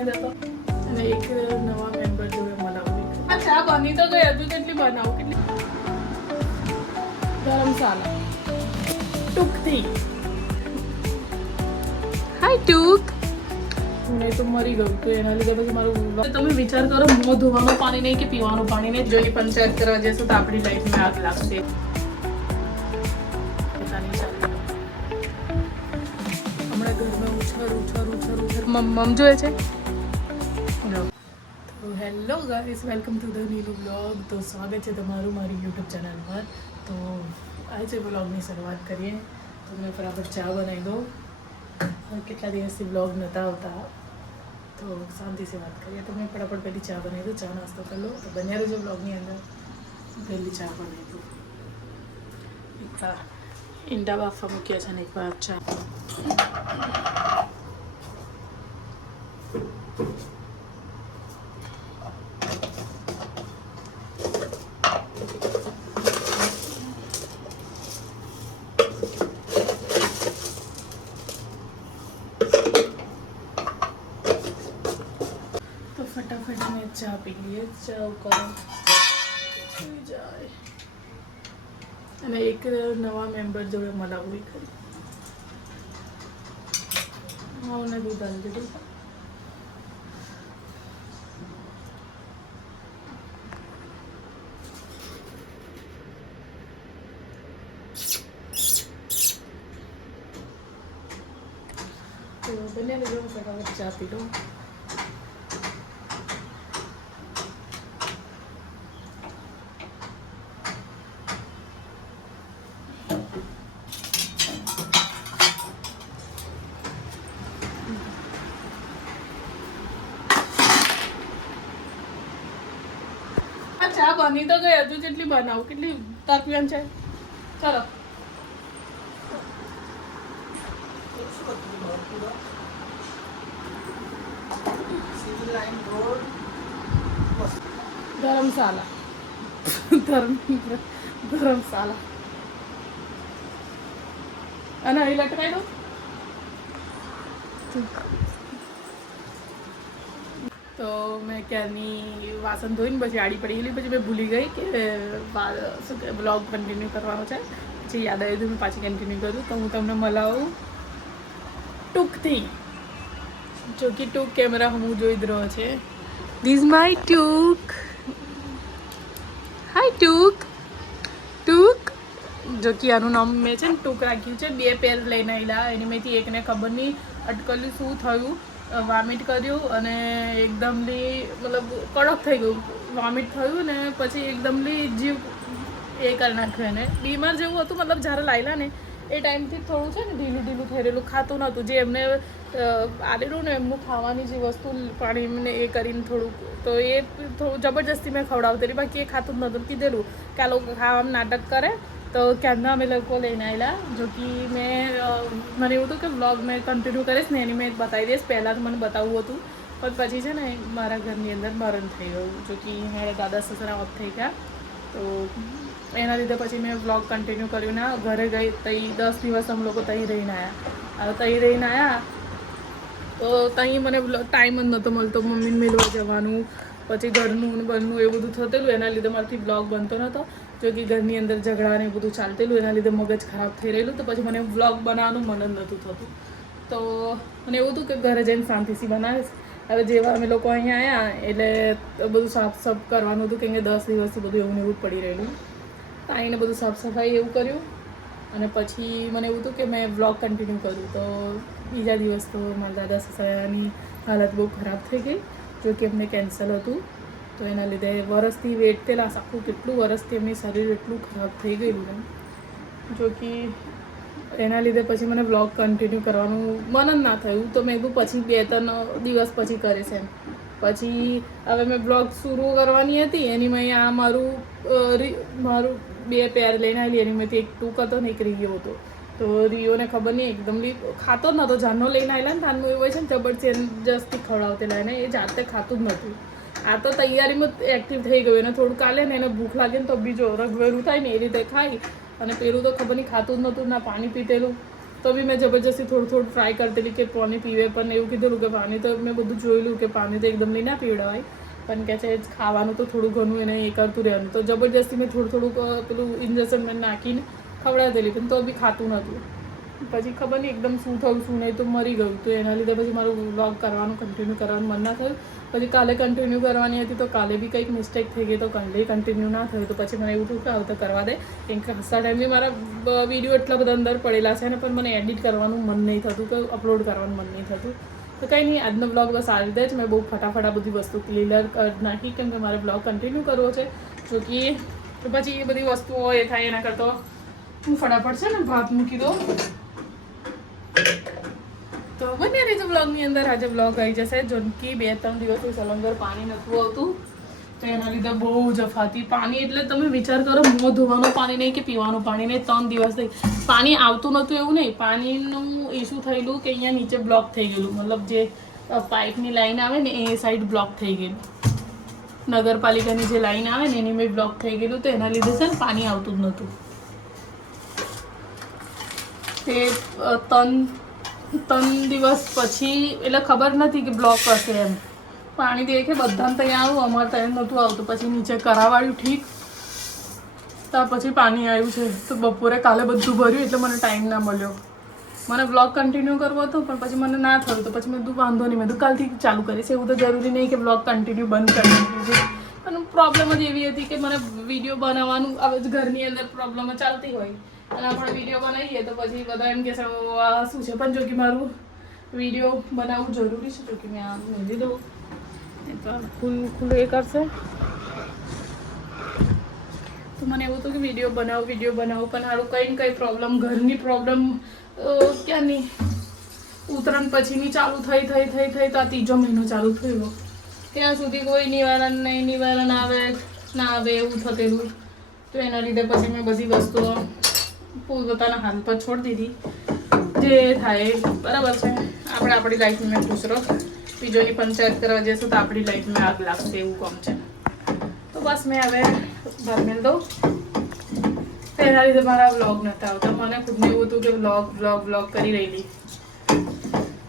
અંદર તો અને એક નવા મેમ્બર જોડે મલાવું. આ ચા બની તો ગઈ, હજુ કેટલી બનાવું, કેટલી ધર્મશાલા ટૂંકથી. હાય ટૂંક. મેં તો મરી ગયું તો એના લીધે પછી મારું. તમે વિચાર કરો, મોં ધોવાનું પાણી નહીં કે પીવાનું પાણી નહીં. જોઈ પંચાયત કરવા જશે તો આપણી લાઈફમાં આગ લાગશે. હમણાં ઘરમાં ઉછર મમ જોઈએ છે. તો hello guys, welcome to the new blog. તો સ્વાગત છે તમારું મારી યુટ્યુબ ચેનલ પર. તો આજે બ્લોગની શરૂઆત કરીએ. તો મેં ફટાફટ ચા બનાવી દો. કેટલા દિવસથી બ્લોગ નહોતા આવતા, તો શાંતિથી વાત કરીએ. તો મેં ફટાફટ પહેલી ચા બનાવી દઉં, ચા નાસ્તો કરી લો. તો બન્યા રહેજો બ્લોગની અંદર. પહેલી ચા બનાવી દઉં. એક ઈંડા બાફવા મૂક્યા છે ને એક વાર ચા. फटाफट में चा पी लिए, चा કરો જાય. અને એક નવા મેમ્બર જોડે મલાવું કરી. હા, ને દૂધ આવી દીધું. તો બંને જો ફટાફટ ચા પી લો. ચા બની તો ગઈ, હજુ જેટલી બનાવું, કેટલી તાર પીવાનું છે. ચાલો ધર્મશાલા ધર્મશાલા અને અહીં લટકાઈ દો. તો મેં ક્યારની વાસણ ધોઈને પછી આડી પડી ગયેલી. પછી મેં ભૂલી ગઈ કે શું કે બ્લોગ કન્ટિન્યુ કરવાનો છે. પછી યાદ આવ્યું તો મેં પાછી કન્ટિન્યુ કર્યું. તો હું તમને મલાવું ટૂંકથી. જો કે ટૂંક કેમેરા હું જોઈ જ રહ્યો છે. ધીસ માય ટૂંક. હાય ટૂંક. ટૂંક જો કે આનું નામ મેં છે ને ટૂંક રાખ્યું છે. 2 પેર લઈને આવેલા. એની મેંથી એકને ખબર નહીં અટકલ્યું શું થયું, વોમિટ કર્યું અને એકદમથી મતલબ કડક થઈ ગયું. વોમિટ થયું ને પછી એકદમથી જીવ એ કરી નાખ્યું. એને બીમાર જેવું હતું. મતલબ જ્યારે લાવેલા ને એ ટાઈમથી થોડું છે ને ઢીલું ઢીલું થયેલું, ખાતું નહોતું. જે એમને આવેલું ને એમનું ખાવાની જે વસ્તુ પાણીને એ કરીને થોડુંક, તો એ થોડું જબરજસ્તી મેં ખવડાવતેલી. બાકી એ ખાતું જ નહોતું. કીધેલું કે આ લોકો ખાવામાં નાટક કરે. તો ક્યારના અમે લોકો લઈને આવેલા. જો કે મને એવું હતું કે વ્લોગ મેં કન્ટિન્યુ કરીશ ને એની મેં બતાવી દઈશ. પહેલાં તો મને બતાવવું હતું, પણ પછી છે ને મારા ઘરની અંદર મરણ થઈ ગયું. જો કે મારા દાદા સસરા ઓફ થઈ ગયા. તો એના લીધે પછી મેં વ્લોગ કન્ટિન્યુ કર્યું ના. ઘરે ગઈ તઈ 10 દિવસ અમે લોકો તઈ રહીને આવ્યા. હવે તઈ રહીને આવ્યા તો ત્યાં મને ટાઈમ જ નહોતો મળતો મમ્મીને મેળવા જવાનું. પછી ઘરનું ને બરનું એ બધું થતેલું. એના લીધે મારાથી બ્લોગ બનતો નહોતો. જો કે ઘરની અંદર ઝઘડા ને એ બધું ચાલતેલું. એના લીધે મગજ ખરાબ થઈ રહેલું. તો પછી મને વ્લોગ બનાવવાનું મન જ નહોતું થતું. તો મને એવું હતું કે ઘરે જઈને શાંતિથી બનાવીશ. હવે જેવા અમે લોકો અહીંયા આવ્યા એટલે બધું સાફ કરવાનું હતું. કેમ કે 10 દિવસથી બધું એવું ને એવું પડી રહેલું. તો આવીને બધું સાફ સફાઈ એવું કર્યું. અને પછી મને એવું હતું કે મેં વ્લોગ કન્ટિન્યુ કર્યું. તો બીજા દિવસ તો મારા દાદા સસરાની હાલત બહુ ખરાબ થઈ ગઈ. જો કે એમને કેન્સર હતું. તો એના લીધે વરસથી વેઠતેલા આખું કેટલું વરસથી એમની શરીર એટલું ખરાબ થઈ ગયેલું ને. જો કે એના લીધે પછી મને વ્લોગ કન્ટિન્યુ કરવાનું મન જ ના થયું. તો મેં કીધું પછી 2-3 દિવસ પછી કરીશ એમ. પછી હવે મેં બ્લોગ શરૂ કરવાની હતી. એનીમાં આ મારું 2 પેર લઈને આવેલી. એનીમાંથી એક ટૂંક હતો ને એક રિયો હતો. તો રિયોને ખબર નહીં એકદમથી ખાતો જ નહોતો. જાનનો લઈને આવેલા ને જાનનું એવું હોય છે ને જબરજસ્તી ખવડાવતેલા એને. એ જાતે ખાતું જ નહોતું. આ તો તૈયારીમાં એક્ટિવ થઈ ગયું. એને થોડું કાલે ને એને ભૂખ લાગે ને તો બીજો રગવેરું થાય ને એ રીતે ખાય. અને પેલું તો ખબર નહીં ખાતું જ નહોતું, ના પાણી પીતેલું. તો બી મેં જબરજસ્તી થોડું ટ્રાય કરતેલી કે પાણી પીવે, પણ એવું કીધેલું કે પાણી તો મેં બધું જોયેલું કે પાણી તો એકદમ નહીં ના પીવડાવાય, પણ કહે છે ખાવાનું તો થોડું ઘણું એને એ કરતું રહેવાનું. તો જબરજસ્તી મેં થોડુંક પેલું ઇન્જેક્શન મેં નાખીને ખવડાવેલી, પણ તો બી ખાતું નહોતું. પછી ખબર નહીં એકદમ શું થયું શું નહીં, તો મરી ગયું. તો એના લીધે પછી મારું વ્લોગ કરવાનું કન્ટિન્યુ કરવાનું મન ના થયું. પછી કાલે કન્ટિન્યુ કરવાની હતી, તો કાલે બી કંઈક મિસ્ટેક થઈ ગઈ, તો કાલે કન્ટિન્યુ ના થયું. તો પછી મને એવું થયું કે હવે તો કરવા દે, કેમ કે હસતા ટાઈમે મારા વિડીયો એટલા બધા અંદર પડેલા છે ને, પણ મને એડિટ કરવાનું મન નહીં થતું, કે અપલોડ કરવાનું મન નહીં થતું. તો કંઈ નહીં, આજનો બ્લોગ બસ આ રીતે જ મેં બહુ ફટાફટ આ બધી વસ્તુ ક્લિયર નાખી, કેમ કે મારે બ્લોગ કન્ટિન્યુ કરવો છે. જો કે પછી એ બધી વસ્તુઓ એ થાય એના કરતાં હું ફટાફટ છે ને ભાત મૂકી દઉં. તો બને રહીશું બ્લોગની અંદર. આજે બ્લોગ આવી જશે. જોનકી 2-3 દિવસથી સલંગર પાણી નહોતું આવતું, તો એના લીધે બહુ જફાતી. પાણી એટલે તમે વિચાર કરો, મોં ધોવાનું પાણી નહીં કે પીવાનું પાણી નહીં, 3 દિવસ થઈ પાણી આવતું નહોતું. એવું નહીં, પાણીનું ઇસ્યુ થયેલું કે અહીંયા નીચે બ્લોક થઈ ગયેલું, મતલબ જે પાઇપની લાઈન આવે ને એ સાઈડ બ્લોક થઈ ગયેલું. નગરપાલિકાની જે લાઈન આવે ને એની મેં બ્લોક થઈ ગયેલું, તો એના લીધે છે ને પાણી આવતું જ નહોતું. તે 3 દિવસ પછી એટલે ખબર નથી કે બ્લોક હશે એમ. પાણી દેખે બધાને ત્યાં આવું, અમારે ત્યાં નહોતું આવતું. પછી નીચે કરાવાળ્યું ઠીક, ત્યાર પછી પાણી આવ્યું છે. તો બપોરે કાલે બધું ભર્યું, એટલે મને ટાઈમ ના મળ્યો. મને બ્લોગ કન્ટિન્યુ કરવો હતો, પણ પછી મને ના થયું. તો પછી મેં કીધું વાંધો નહીં, મેં કીધું કાલથી ચાલુ કરીશ. એવું તો જરૂરી નહીં કે બ્લોગ કન્ટિન્યુ બંધ કરી દીધું. પણ પ્રોબ્લેમ જ એવી હતી કે મને વિડીયો બનાવવાનું હવે ઘરની અંદર પ્રોબ્લેમ ચાલતી હોય, અને આપણે વિડીયો બનાવીએ તો પછી બધા એમ કહેશે આ શું છે. પણ જો કે મારું વિડીયો બનાવવું જરૂરી છે. જો કે મેં આ નોંધી દઉં, તો ખુલ્લું એ કરશે. તો મને એવું હતું કે વિડીયો બનાવું, પણ સારું કંઈ પ્રોબ્લેમ, ઘરની પ્રોબ્લેમ ક્યાંની ઉત્તરાયણ પછીની ચાલુ થઈ તો આ 3જો મહિનો ચાલુ થયો. ત્યાં સુધી કોઈ નિવારણ નહીં, નિવારણ આવે ના આવે એવું થતેલું. તો એના લીધે પછી મેં બધી વસ્તુઓ પોતાના હાથ પર છોડી દીધી. જે થાય બરાબર છે. આપણે આપણી લાઈફમાં ખુશ રહો. બીજોની પંચાયત કરવા જઈશું તો આપણી લાઈફમાં આગ લાગશે, એવું કામ છે. તો બસ મેં હવે બહાર મેળ દઉં. તો એના લીધે મારા વ્લોગ નહોતા આવતા. મને ખુદને એવું હતું કે વ્લોગ કરી રહેલી,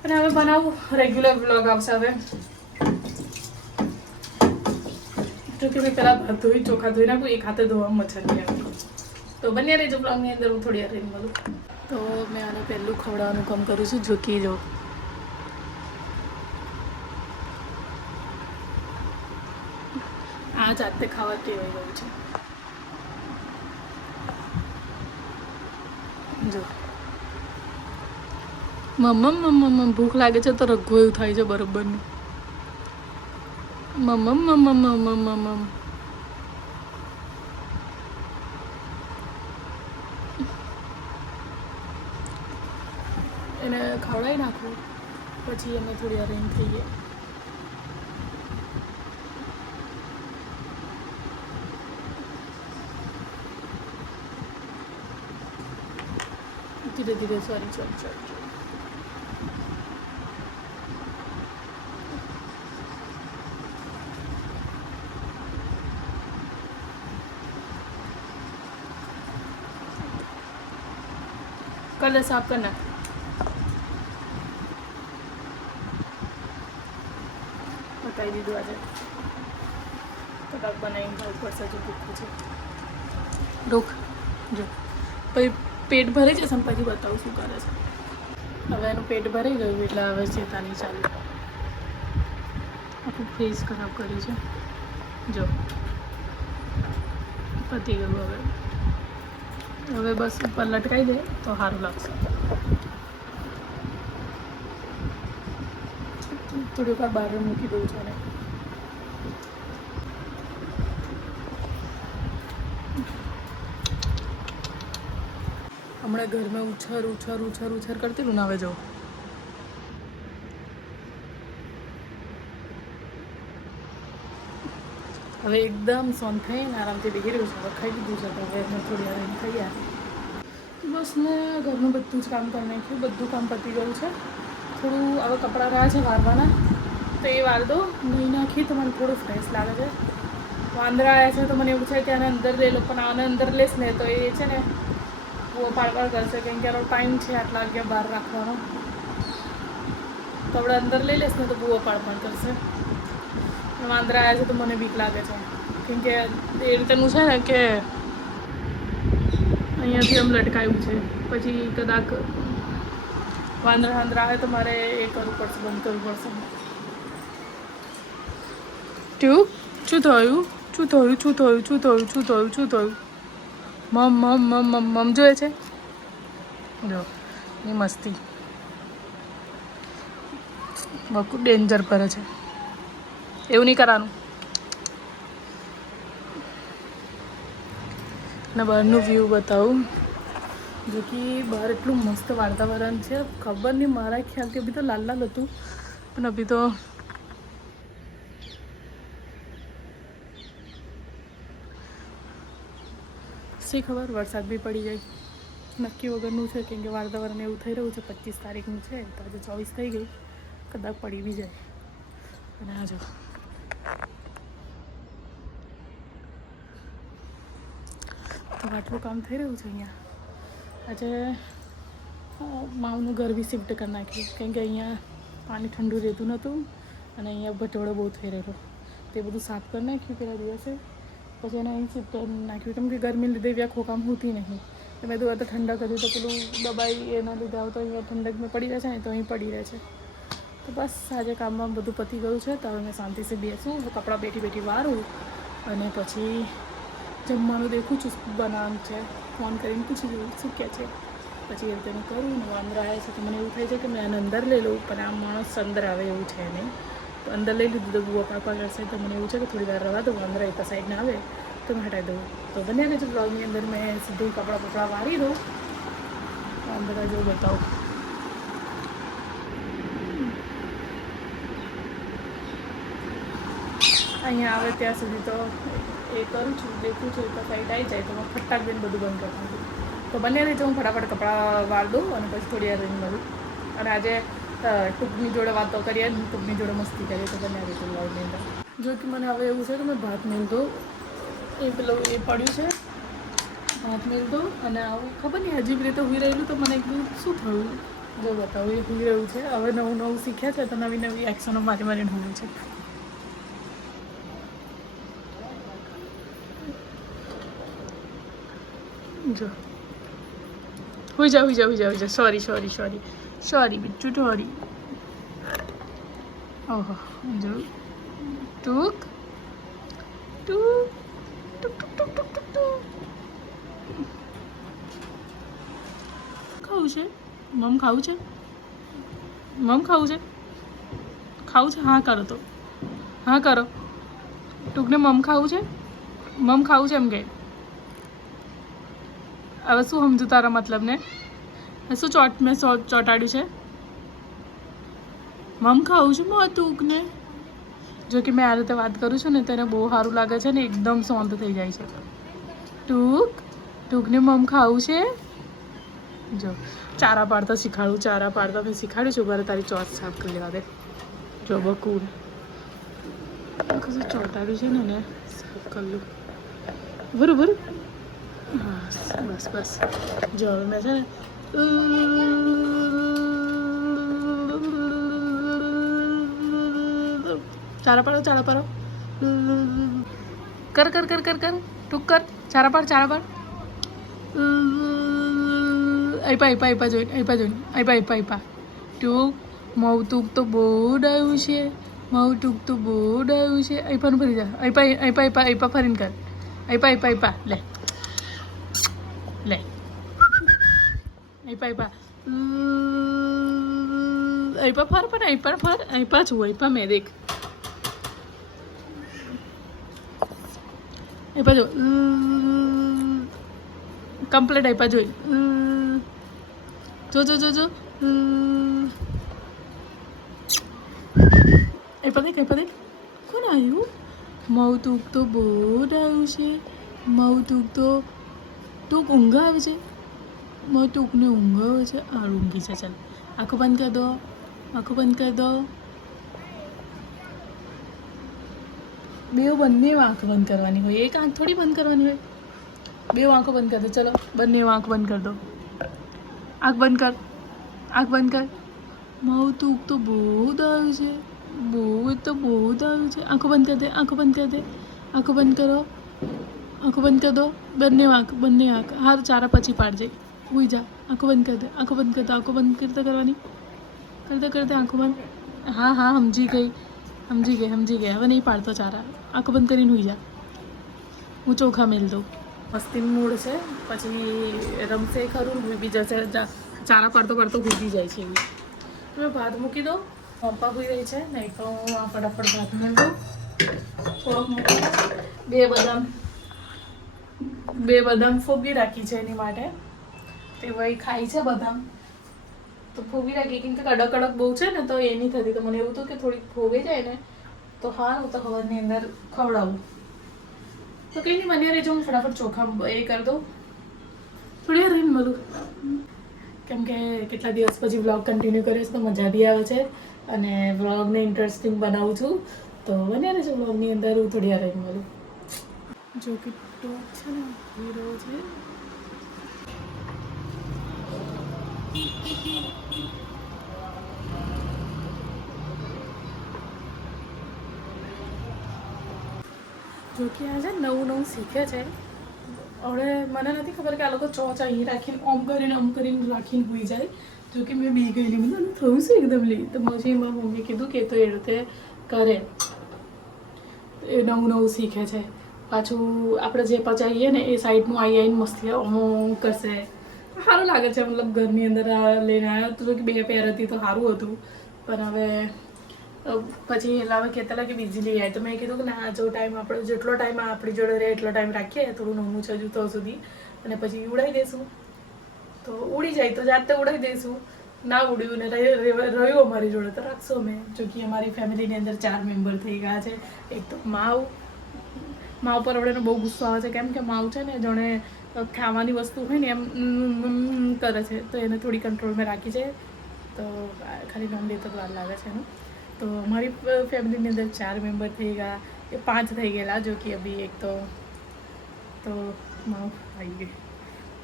અને હવે બનાવું રેગ્યુલર વ્લોગ આવશે હવે. જો કે મેં પહેલાં ભાત ધોઈ ચોખા ધોઈ નાખું, એક હાથે ધોવા મજા નહીં આવતી. તો બન્યા રહેજો બ્લોગની અંદર, હું થોડી વાર રહીને મળું. તો મેં આને પહેલું ખવડાવવાનું કામ કરું છું. ઝૂકી જો આ જાતે ખાવા ટેવાઈ ગયું છે. જો મમ્મ ભૂખ લાગે છે તો રઘુ એવું થાય છે બરોબરનું. મમ્મ એને ખવડાવી નાખું, પછી અમે થોડી વાર રહીને ખાઈએ. ધીરે ધીરે સોરી कर ले, साफ करना. बताई दीदू आज फटाक बनाई ऊपर से जो भूखું છે. રોક જો પછી પેટ ભરાઈ જશે ને પછી બતાવું શું કરે છે. હવે એનું પેટ ભરાઈ ગયું એટલે હવે ચેતાની ચાલુ. આખું ફેસ ખરાબ કર્યું છે. જો પતી ગયું. હવે બસ ઉપર લટકાઈ દે તો સારું લાગશે. થોડીક વાર બહાર મૂકી દઉં છું ને. હમણાં ઘરમાં ઉછર કરતી હતું ને, હવે જો હવે એકદમ શાંત થઈને આરામથી બેસી રહ્યું છે. હવે ખાઈ લીધું છે, તો હવે મેં થોડી વાર ખાઈ આવી. બસ મેં ઘરનું બધું જ કામ કરી નાખ્યું, બધું કામ પતી ગયું છે. થોડું હવે કપડાં રહ્યા છે વારવાના, તો એ વાર દો. નહીં નાખી તો મને થોડું ફ્રેશ લાગે છે. વાંદરા આવ્યા છે તો મને એવું છે કે આને અંદર લઈ લો, પણ આને અંદર લેશ ને તો એ છે ને બહુ પાડપાડ કરશે કેમ કે એનો ટાઈમ છે આટલા વાગ્યા બહાર રાખવાનો. તો આપણે અંદર લઈ લઈશ ને તો બહુ પાડપાડ કરશે. વાંદરા આવ્યા છે તો મને બીક લાગે છે કેમ કે એ રીતેનું છે ને કે અહીંયાથી આમ લટકાયું છે, પછી કદાચ વાંદરા આવે તો મારે એ કરવું પડશે, બંધ કરવું પડશે. શું થયું? શું થયું? શું થયું? શું થયું? શું થયું? શું થયું? મમ જોઈએ છે જો એ મસ્તી બકુ ડેન્જર કરે છે, એવું નહીં કરવાનું. અને બહારનું વ્યૂ બતાવું, જો કે બહાર એટલું મસ્ત વાતાવરણ છે. ખબર નહીં, મારા ખ્યાલથી અભી તો લાલ લાલ હતું પણ અભી તો શી ખબર વરસાદ બી પડી જાય, નક્કી વગરનું છે કેમ કે વાતાવરણ એવું થઈ રહ્યું છે. 25 તારીખનું છે તો આજે 24 થઈ ગઈ, કદાચ પડી બી જાય. અને આ જો તો આટલું કામ થઈ રહ્યું છે અહીંયા. આજે માવનું ઘર બી શિફ્ટ કરી નાખ્યું કેમ કે અહીંયા પાણી ઠંડુ રહેતું નહોતું અને અહીંયા ભટોળો બહુ થઈ રહેલો. તે બધું સાફ કરી નાખ્યું પેલા દિવસે, પછી એને અહીં શિફ્ટ કરી નાખ્યું કેમ કે ગરમીને લીધે વ્યા ખોકામ હોતી નહીં. તો મેં તો ઠંડા કર્યું તો પેલું દબાઈ એના લીધે આવતો અહીંયા ઠંડક મેં પડી રહે છે ને તો અહીં પડી રહે છે. તો બસ આજે કામમાં બધું પતી ગયું છે. તો હવે મેં શાંતિથી બેસું, કપડાં બેઠી બેઠી વારું અને પછી જમવાનું દેખું છું બનાવવાનું છે. ફોન કરીને પૂછી જોઉં શું કહે છે, પછી એ રીતે હું કરું. વાંદરા આવે છે તો મને એવું થાય છે કે મેં આને અંદર લઈ લઉં, પણ આ માણસ અંદર આવે એવું છે નહીં. તો અંદર લઈ લીધું તો બુઆ પાપા કરશે તો મને એવું છે કે થોડી વાર રવા દઉં, વાંદરા એક સાઈડને આવે તો મેં હટાવી દઉં. તો બને રહેજો બ્લોગની અંદર. મેં સીધું કપડાં વારી દઉં. વાંદરા જો બતાવું, અહીંયા આવે ત્યાં સુધી તો એ કરું છું, દેખું છું. તો સાઈડ આવી જાય તો હું ફટાક દઈને બધું બંધ કરી દઉં. તો બંને રીતે હું ફટાફટ કપડાં વાર દઉં અને પછી થોડી વાર રહીને મળું. અને આજે ટૂંકની જોડે વાતો કરીએ, ટૂંકની જોડે મસ્તી કરીએ. તો બંને રીતે બ્લોગની અંદર જો કે મને હવે એવું છે કે મેં ભાત મેળ દઉં, એ પેલું એ પડ્યું છે ભાત મેળ દઉં અને આવું ખબર નહીં અજીબ રીતે હુઈ રહેલું. તો મને એકદમ શું થયું જો બતાવું, એ હુઈ રહ્યું છે. હવે નવું નવું શીખ્યા છે તો નવી નવી એક્શનો મારીને હુઈ છે. જો હુઈ જા. Sorry Bittu sorry. ઓહો જો ટૂક ખાવું છે મમ, ખાવું છે હા કરો તો હા કરો. ટૂંકને મમ ખાવું છે એમ કે. હવે શું સમજુ તારા મતલબ ને? શું મેં ચોંટાડ્યું છે? મમ ખાવું છું ટૂંકને. જો કે મેં આ રીતે વાત કરું છું ને તો એને બહુ સારું લાગે છે ને, એકદમ શાંત થઈ જાય છે. ટૂંકને મમ ખાવું છે. જો ચારા પાડતા શીખાડું મેં શીખાડ્યું છું. ઘરે તારી ચોથ સાફ કરી લેવા દે. જો બકુલ કશું ચોંટાડ્યું છે ને સાફ કરી લઉં બરોબર. હા બસ જો હવે મેં છે ને ચારા પાડો કર ટૂંક કર. ચારા પાડ આઈપા જોઈને ટૂંક મઉ ટૂંક તો બહુ ડાયું છે. આઈપાનું ફરી જા. આઈપા ફરીને કર. આઈપા લે આઈપા ફર પણ આઈપા છું. આઈપા મેં દેખ આઈપા જો કમ્પ્લીટ આઈપા જોઈ જો આઈપા દેખ કોણ આવ્યું? મઉ ટૂંક તો બહુ ડાયું છે. ટૂંક ઊંઘ આવે છે. ટૂંકને ઊંઘ આવે છે. આ ઊંઘી છે. ચાલ આંખો બંધ કરી દો. બંને આંખ બંધ કરવાની હોય, એક આંખ થોડી બંધ કરવાની હોય. બે આંખો બંધ કરી દો, ચલો બંને આંખ બંધ કરી દો. આંખ બંધ કર, આંખ બંધ કર. મારું તું તો બહુ દારૂ છે, બહુ તો બહુ દારૂ છે. આંખો બંધ કરી દે, આંખો બંધ કરી દે, આંખો બંધ કરો, આંખો બંધ કરી દો. બંને આંખ, બંને આંખ. હા ચારા પછી પાડજે, હુઈ જા. આંખો બંધ કરી દે, આંખો બંધ કરી દો, આંખો બંધ કરતા કરવાની, કરતા આંખો બંધ. હા હા સમજી ગઈ, સમજી ગઈ, સમજી ગઈ. હવે નહીં પાડતો ચારા. આંખો બંધ કરીને હુઈ જા. હું ચોખા મેલ દઉં. મસ્તી મૂડ છે, પછી રમશે ખરું ને બી જશે. ચારા પાડતો પાડતો ભૂલી જાય છે એવી. તમે ભાત મૂકી દો. પપ્પા હોઈ રહી છે, નહીં તો હું આ ફટાફટ ભાત મૂકી દઉં. થોડોક મૂકી દો. બે બદામ ફોગી રાખી છે એની માટે. તે વહી ખાઈ છે બદામ તો ફોગી રાખી, કેમ કે કડક કડક બહુ છે ને તો એ નહીં થતી. તો મને એવું હતું કે થોડીક ફોગી જાય ને તો હારું, તો હવાની અંદર ખવડાવું. તો કંઈ નહીં, બન્યા રહેજો. હું ફટાફટ ચોખા એ કરી દઉં. થોડી વાર રહીને મળું, કેમ કે કેટલા દિવસ પછી વ્લોગ કન્ટિન્યુ કર્યો છે તો મજા બી આવે છે અને વ્લોગને ઇન્ટરેસ્ટિંગ બનાવું છું. તો બન્યા રહેજો વ્લોગની અંદર. હું થોડી વાર રહીને મળું. જો કેટલું છે ને હીરો છે. જો કે આ છે નવું શીખે છે. હવે મને નથી ખબર કે આ લોકો ચોચ અહીં રાખીને ઓમ કરીને રાખીને હોઈ જાય. જો કે મેં બી ગયેલી, મને થયું છે એકદમ લી. તો પછી મારી મમ્મીએ કીધું કે તો એ રીતે કરે, એ નવું શીખે છે. પાછું આપણે જે પચાવીએ ને એ સાઈડનું આવીને મસ્તી ઓમ કરશે. સારું લાગે છે. મતલબ ઘરની અંદર લઈને આવ્યા તો કે 2 પેર હતી તો સારું હતું. પણ હવે પછી એલા કહેતા લાગે બીજી લઈ આવે. તો મેં કીધું કે ના, જો ટાઈમ આપણો જેટલો ટાઈમ આપણી જોડે રહે એટલો ટાઈમ રાખીએ. થોડું નાનું છે હજુ તો સુધી, અને પછી ઉડાવી દઈશું. તો ઉડી જાય તો જાતે ઉડાવી દઈશું. ના ઉડ્યું ને રહ્યું અમારી જોડે તો રાખશો અમે. જો કે અમારી ફેમિલીની અંદર 4 મેમ્બર થઈ ગયા છે. એક તો માવ પર આપણે બહુ ગુસ્સો આવે છે, કેમ કે માવ છે ને જાણે ખાવાની વસ્તુ હોય ને એમ કરે છે. તો એને થોડી કંટ્રોલમાં રાખી છે. તો ખાલી નામ લેતો વાર લાગે છે એનું. તો અમારી ફેમિલીની અંદર 4 મેમ્બર થઈ ગયા, એ 5 થઈ ગયેલા. જો કે અભી એક તો માવ આવી ગઈ.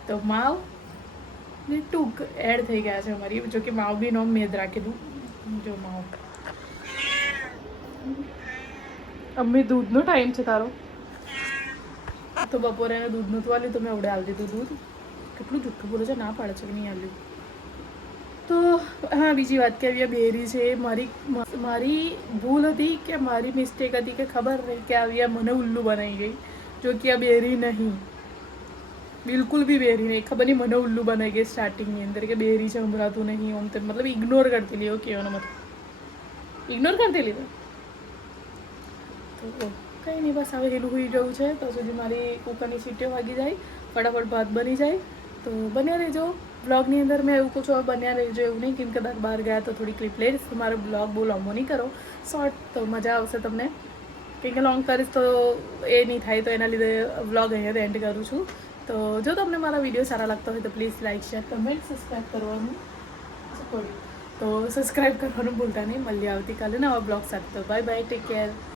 તો માવ ને ટૂંક એડ થઈ ગયા છે અમારી. જો કે માવ બી નામ મેં જ રાખેલું. જો માવ અમ્મી દૂધનો ટાઈમ છે તારો. તો બપોરે એને દૂધ નહોતું આલ્યું તો મેં આવડે આલી દીધું દૂધ. કેટલું જુઠ્ઠું બોલે છે, ના પાડે છે કે નહીં આલ્યું. તો હા, બીજી વાત કે આવી બેરી છે. મારી ભૂલ હતી કે મારી મિસ્ટેક હતી કે ખબર નહીં કે આવી મને ઉલ્લુ બનાવી ગઈ. જો કે આ બેરી નહીં, બિલકુલ બી બેરી નહીં. ખબર નહીં મને ઉલ્લુ બનાવી ગઈ સ્ટાર્ટિંગની અંદર કે બેરી છે, સંભળાતું નહીં. આમ તેમ મતલબ ઇગ્નોર કરતી લીધો. કહેવાનો મતલબ ઇગ્નોર કરતી લીધો. તો કંઈ નહીં, બસ હવે હેલું હોઈ જવું છે. તો સુધી મારી કુકરની સીટીઓ વાગી જાય, ફટાફટ ભાત બની જાય. તો બન્યા રહેજો બ્લોગની અંદર. મેં એવું કહું છું, હવે બન્યા રહેજો એવું નહીં, કેમ કે બહાર ગયા તો થોડી ક્લિપ લઈશ. તો મારો બ્લોગ બહુ લાંબો નહીં કરો, શોર્ટ, તો મજા આવશે તમને. કેમ કે લોંગ કરીશ તો એ નહીં થાય, તો એના લીધે બ્લોગ અહીંયા એન્ડ કરું છું. તો જો તમને મારા વિડીયો સારા લાગતા હોય તો please like, share, comment, subscribe કરવાનું. તો સબસ્ક્રાઈબ કરવાનું ભૂલતા નહીં. મળીએ આવતીકાલે નવા બ્લોગ સાથે. તો બાય બાય, ટેક કેર.